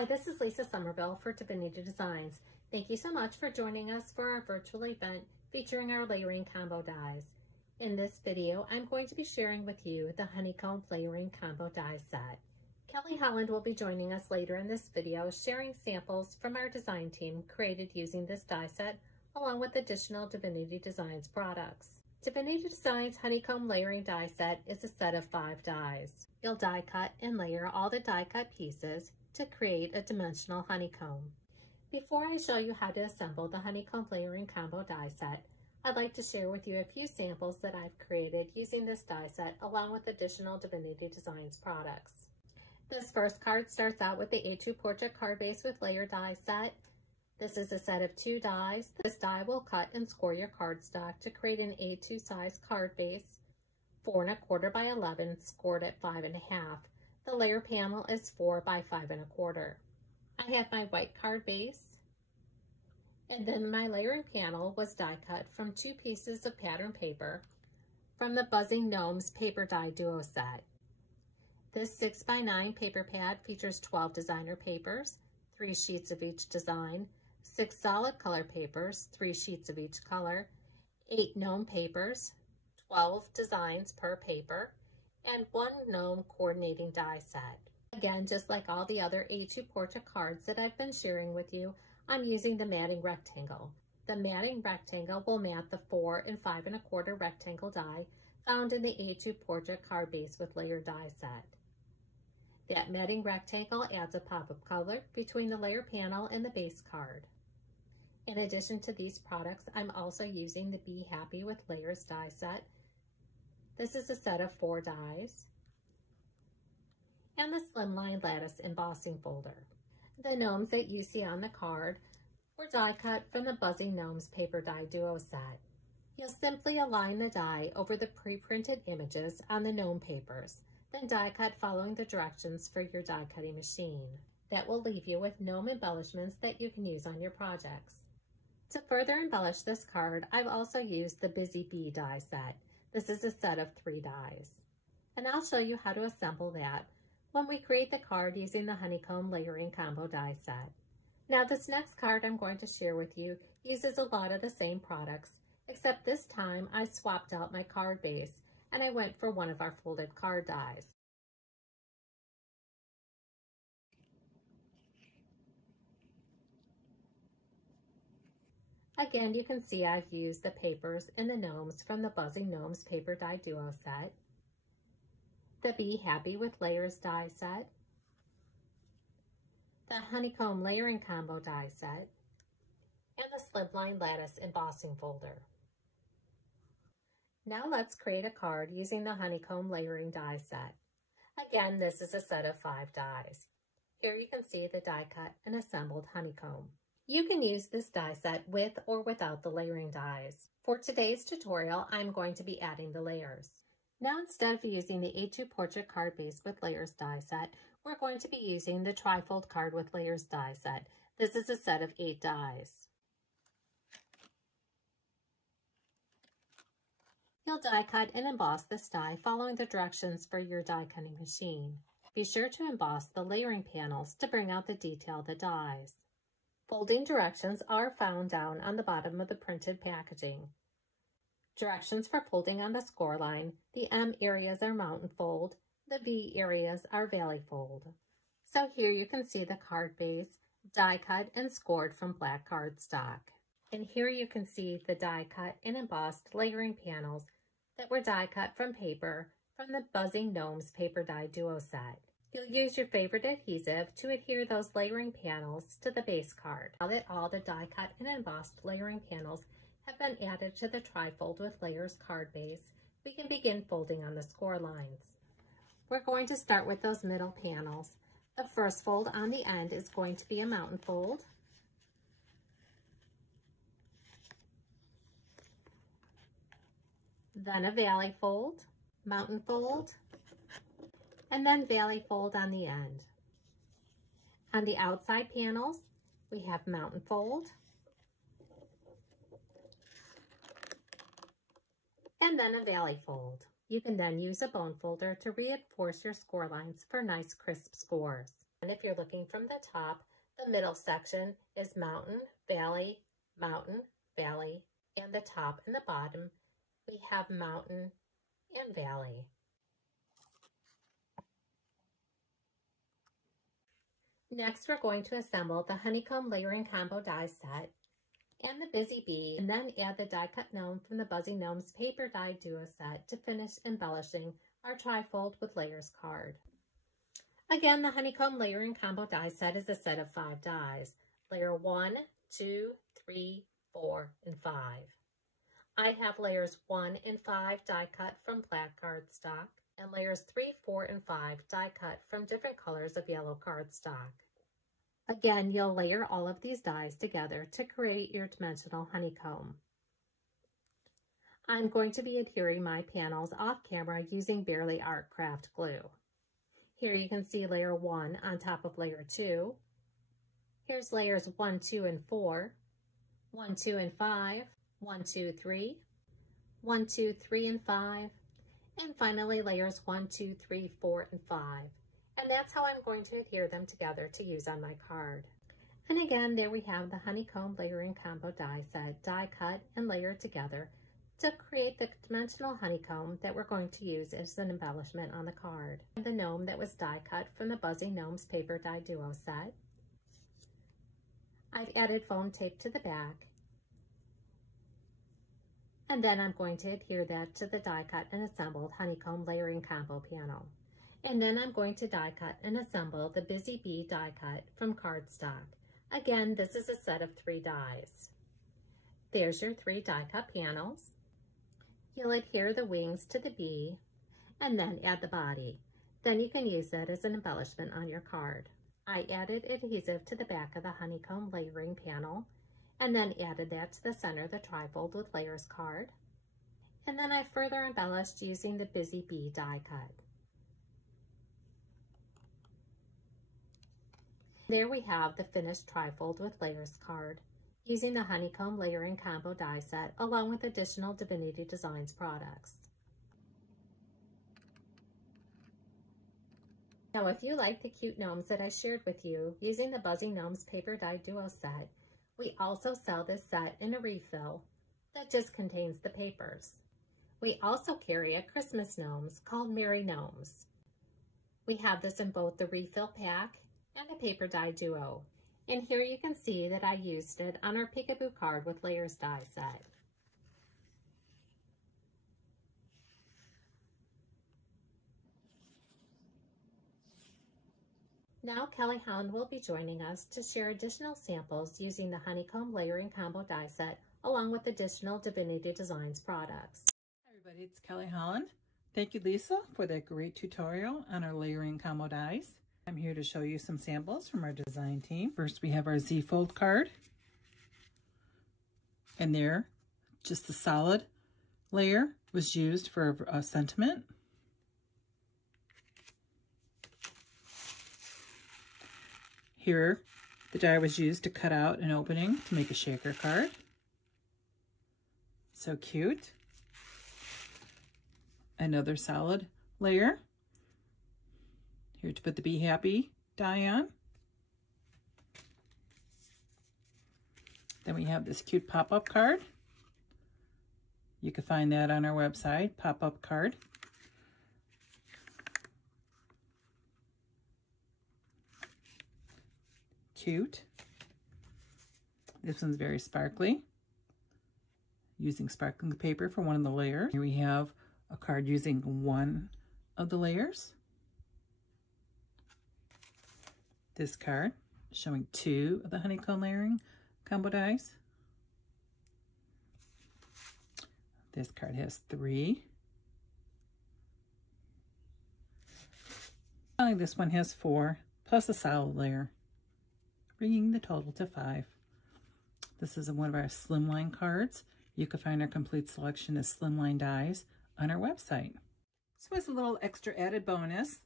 Hi, this is Lisa Somerville for Divinity Designs. Thank you so much for joining us for our virtual event featuring our layering combo dies. In this video, I'm going to be sharing with you the Honeycomb layering combo die set. Kelly Holland will be joining us later in this video, sharing samples from our design team created using this die set, along with additional Divinity Designs products. Divinity Designs Honeycomb layering die set is a set of 5 dies. You'll die cut and layer all the die cut pieces to create a dimensional honeycomb. Before I show you how to assemble the Honeycomb layering combo die set, I'd like to share with you a few samples that I've created using this die set along with additional Divinity Designs products. This first card starts out with the A2 portrait card base with layer die set. This is a set of 2 dies. This die will cut and score your cardstock to create an A2 size card base, 4 1/4 by 11, scored at 5 1/2. The layer panel is 4 by 5 1/4. I have my white card base, and then my layering panel was die cut from 2 pieces of pattern paper from the Buzzing Gnomes paper die duo set. This 6 by 9 paper pad features 12 designer papers, 3 sheets of each design, 6 solid color papers, 3 sheets of each color, 8 gnome papers, 12 designs per paper, and 1 gnome coordinating die set. Again, just like all the other A2 portrait cards that I've been sharing with you, I'm using the matting rectangle. The matting rectangle will mat the 4 and 5 1/4 rectangle die found in the A2 portrait card base with layer die set. That matting rectangle adds a pop of color between the layer panel and the base card. In addition to these products, I'm also using the Be Happy with Layers die set. This is a set of 4 dies, and the Slimline Lattice embossing folder. The gnomes that you see on the card were die cut from the Buzzing Gnomes paper die duo set. You'll simply align the die over the pre-printed images on the gnome papers, then die cut following the directions for your die cutting machine. That will leave you with gnome embellishments that you can use on your projects. To further embellish this card, I've also used the Busy Bee die set. This is a set of 3 dies, and I'll show you how to assemble that when we create the card using the Honeycomb layering combo die set. Now this next card I'm going to share with you uses a lot of the same products, except this time I swapped out my card base and I went for one of our folded card dies. Again, you can see I've used the papers and the gnomes from the Buzzing Gnomes paper die duo set, the Be Happy with Layers die set, the Honeycomb layering combo die set, and the Slimline Lattice embossing folder. Now let's create a card using the Honeycomb layering die set. Again, this is a set of 5 dies. Here you can see the die cut and assembled honeycomb. You can use this die set with or without the layering dies. For today's tutorial, I'm going to be adding the layers. Now instead of using the A2 portrait card base with layers die set, we're going to be using the trifold card with layers die set. This is a set of 8 dies. You'll die cut and emboss this die following the directions for your die cutting machine. Be sure to emboss the layering panels to bring out the detail of the dies. Folding directions are found down on the bottom of the printed packaging. Directions for folding on the score line: the M areas are mountain fold, the V areas are valley fold. So here you can see the card base, die cut and scored from black cardstock. And here you can see the die cut and embossed layering panels that were die cut from paper from the Buzzing Gnomes paper die duo set. You'll use your favorite adhesive to adhere those layering panels to the base card. Now that all the die cut and embossed layering panels have been added to the trifold with layers card base, we can begin folding on the score lines. We're going to start with those middle panels. The first fold on the end is going to be a mountain fold. Then a valley fold, mountain fold, and then valley fold on the end. On the outside panels, we have mountain fold, and then a valley fold. You can then use a bone folder to reinforce your score lines for nice crisp scores. And if you're looking from the top, the middle section is mountain, valley, and the top and the bottom, we have mountain and valley. Next, we're going to assemble the Honeycomb Layering Combo die set and the Busy Bee, and then add the die cut gnome from the Buzzy Gnomes paper die duo set to finish embellishing our trifold with layers card. Again, the Honeycomb Layering Combo die set is a set of 5 dies, layer 1, 2, 3, 4, and 5. I have layers 1 and 5 die cut from black cardstock, and layers 3, 4, and 5 die cut from different colors of yellow cardstock. Again, you'll layer all of these dies together to create your dimensional honeycomb. I'm going to be adhering my panels off camera using Barely Art Craft glue. Here you can see layer 1 on top of layer 2. Here's layers 1, 2, and 4, 1, 2, and 5, 1, 2, 3, 1, 2, 3, and 5, and finally layers 1, 2, 3, 4, and 5. And that's how I'm going to adhere them together to use on my card. And again, there we have the Honeycomb Layering Combo die set, die cut and layered together to create the dimensional honeycomb that we're going to use as an embellishment on the card. The gnome that was die cut from the Buzzy Gnomes paper die duo set. I've added foam tape to the back. And then I'm going to adhere that to the die cut and assembled Honeycomb Layering Combo panel. And then I'm going to die cut and assemble the Busy Bee die cut from cardstock. Again, this is a set of 3 dies. There's your 3 die cut panels. You'll adhere the wings to the bee and then add the body. Then you can use that as an embellishment on your card. I added adhesive to the back of the honeycomb layering panel and then added that to the center of the trifold with layers card. And then I further embellished using the Busy Bee die cut. There we have the finished trifold with layers card using the Honeycomb Layering Combo die set along with additional Divinity Designs products. Now if you like the cute gnomes that I shared with you using the Buzzy Gnomes paper die duo set, we also sell this set in a refill that just contains the papers. We also carry a Christmas gnomes called Merry Gnomes. We have this in both the refill pack and the paper die duo. And here you can see that I used it on our peekaboo card with layers die set. Now Kelly Hound will be joining us to share additional samples using the Honeycomb Layering Combo die set along with additional Divinity Designs products. Hi everybody, it's Kelly Holland. Thank you, Lisa, for that great tutorial on our layering combo dies. I'm here to show you some samples from our design team. First, we have our Z-fold card. And there, just the solid layer was used for a sentiment. Here, the die was used to cut out an opening to make a shaker card. So cute. Another solid layer. Here to put the Be Happy die on. Then we have this cute pop-up card. You can find that on our website, pop-up card. Cute. This one's very sparkly. Using sparkling paper for one of the layers. Here we have a card using one of the layers. This card showing 2 of the honeycomb layering combo dies. This card has 3. Finally, this one has 4 plus a solid layer, bringing the total to 5. This is one of our slimline cards. You can find our complete selection of slimline dies on our website. So as a little extra added bonus,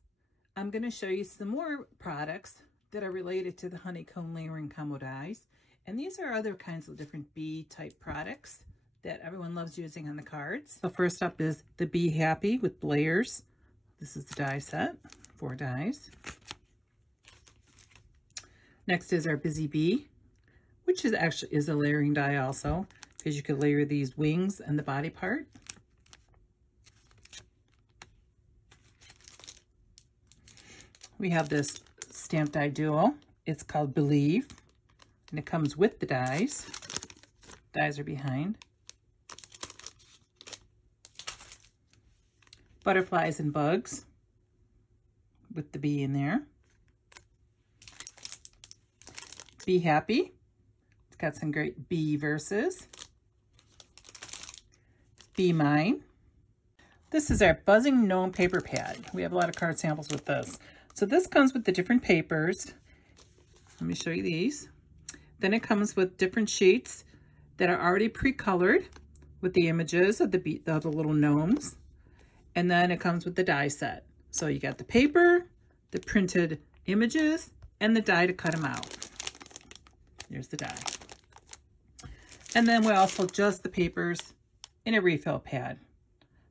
I'm going to show you some more products that are related to the honeycomb layering combo dies. And these are other kinds of different bee type products that everyone loves using on the cards. So first up is the Be Happy with layers. This is the die set, 4 dies. Next is our Busy Bee, which is actually a layering die also, because you could layer these wings and the body part. We have this stamp die duo. It's called Believe, and it comes with the dies. Dies are behind. Butterflies and Bugs with the bee in there. Be Happy. It's got some great bee verses. Be Mine. This is our Buzzing Gnome paper pad. We have a lot of card samples with this. So this comes with the different papers. Let me show you these. Then it comes with different sheets that are already pre-colored with the images of the little gnomes. And then it comes with the die set. So you got the paper, the printed images, and the die to cut them out. Here's the die. And then we also adjust the papers in a refill pad.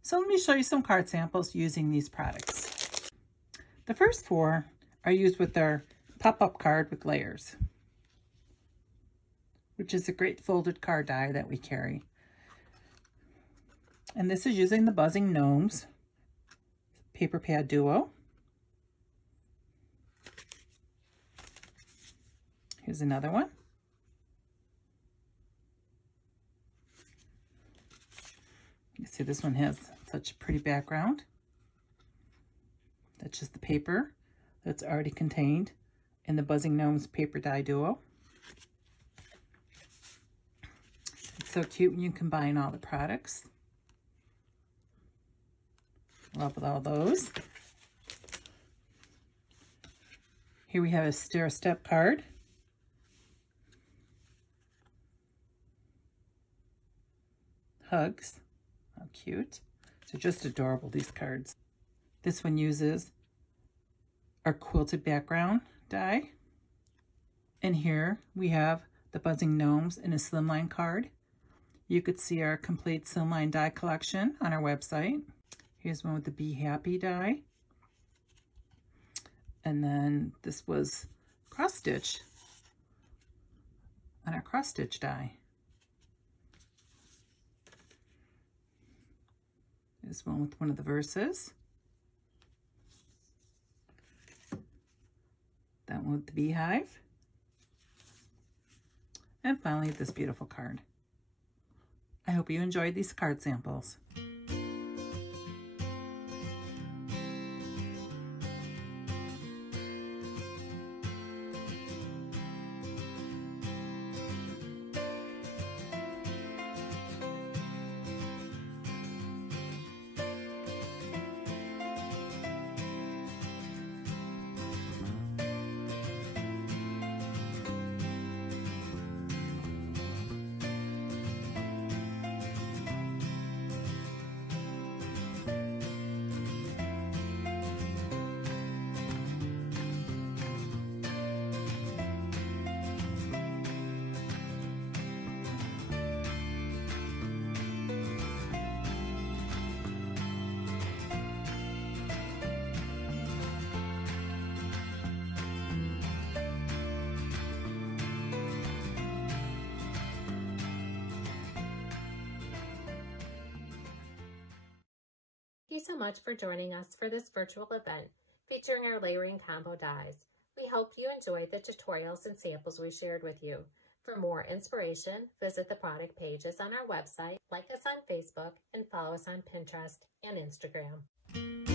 So let me show you some card samples using these products. The first four are used with our pop-up card with layers, which is a great folded card die that we carry. And this is using the Buzzing Gnomes paper pad duo. Here's another one. You see this one has such a pretty background. That's just the paper that's already contained in the Buzzing Gnomes paper die duo. It's so cute when you combine all the products. Love with all those. Here we have a stair-step card. Hugs. How cute. They're just adorable, these cards. This one uses our quilted background die. And here we have the Buzzing Gnomes in a slimline card. You could see our complete slimline die collection on our website. Here's one with the Be Happy die. And then this was cross stitch on our cross stitch die. This one with one of the verses. That one with the beehive. And finally, this beautiful card. I hope you enjoyed these card samples. Thank you so much for joining us for this virtual event featuring our layering combo dies. We hope you enjoyed the tutorials and samples we shared with you. For more inspiration, visit the product pages on our website, like us on Facebook, and follow us on Pinterest and Instagram.